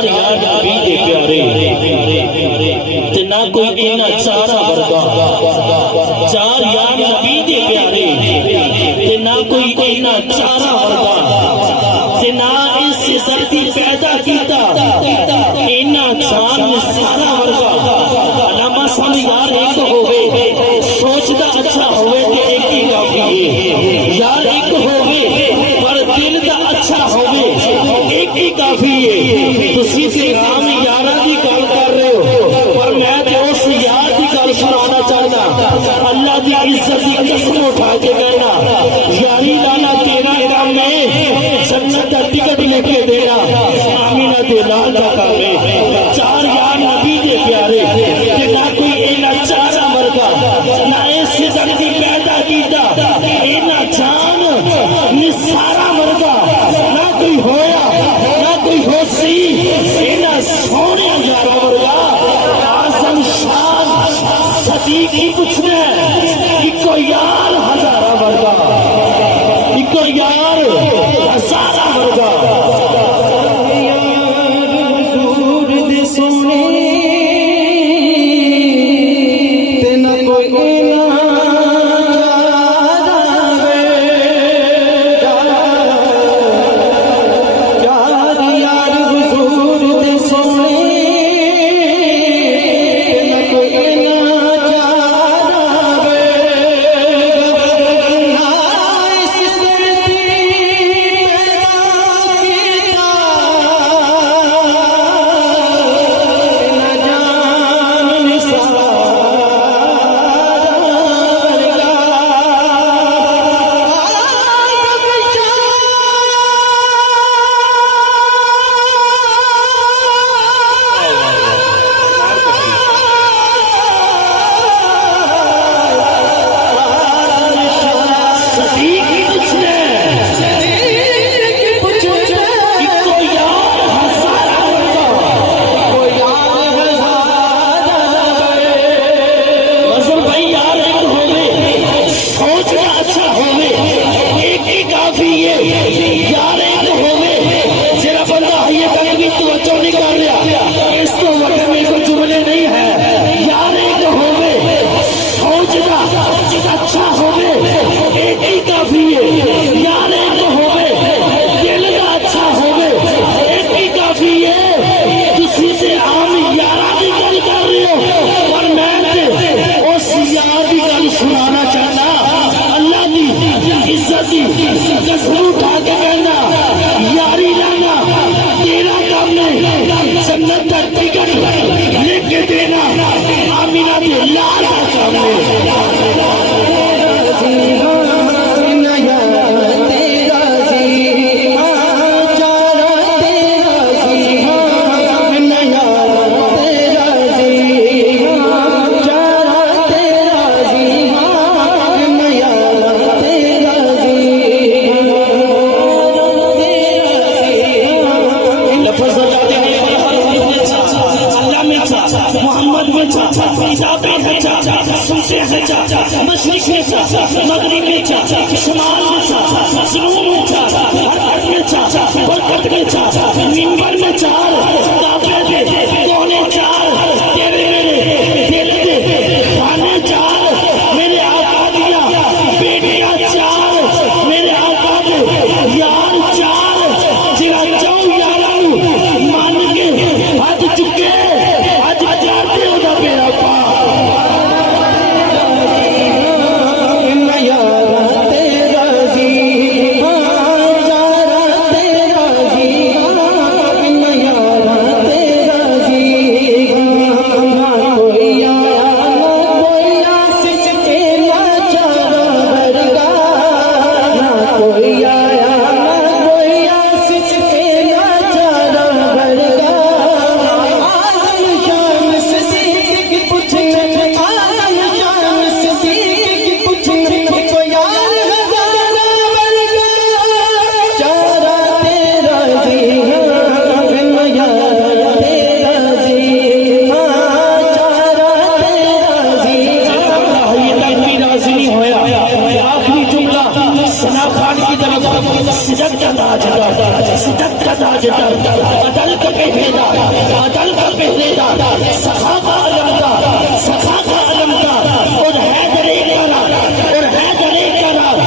چار یار نبی دے پیارے تے نہ کوئی اینا چارہ ورگا چار یار نبی دے پیارے تے نہ کوئی اینا چارہ ورگا تے نہ اس زردی پیدا کیتا اینا چار سارا ورگا علامہ سن یار ایک ہوئے سوچتا اچھا ہوئے تے ایک ہی کافی ہے یار ایک ہوئے پر دل دا اچھا ہوئے ایک ہی کافی ہے تسی سے عام یارہ دی گل کر رہے ہو پر میں تے اس یار دی گل سنانا چاہتا اللہ دی عزت دی قسم اٹھا کے کہنا یاری لانا تیرا کام ہے جنت کا ٹکٹ لے کے دینا آمینہ دے لال کا کام ہے چار یار نبی دے پیارے کہ نہ کوئی اینا چارہ مرگا نہ ایسے زندگی پیدا کیتا اینا جان نسارا مرگا نہ کوئی ہویا نہ کوئی ہو سی اینا سونے یارہ مرگا آزم شان صدیقی پوچھنے ایکو یار ہزارہ مرگا ایکو یار ہزارہ مرگا عدل کا پہریدار عدل کا پہریدار سخا کا علمدار سخا کا علمدار اور حیدر کرار اور حیدر کرار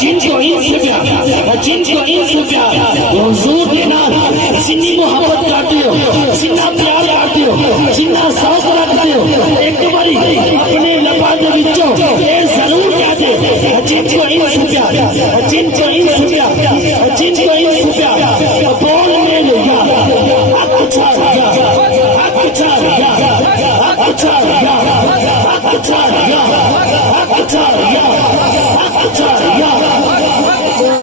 جن کو ان سے پیار جن کو ان سے پیار حضور دینا جنی محبت کرتے ہو جنہ پیار کرتے ہو جنہ سوچ رکھتے ہو ایک باری اپنے لباس بچوں اے ضرور کہتے جن کو ان سے پیار جن کو ان سے پیار جن کو ان سے پیار بولنے لگا حق چھاڑ گیا حق چھاڑ گیا حق چھاڑ گیا حق چھاڑ گیا حق چھاڑ گیا حق چھاڑ گیا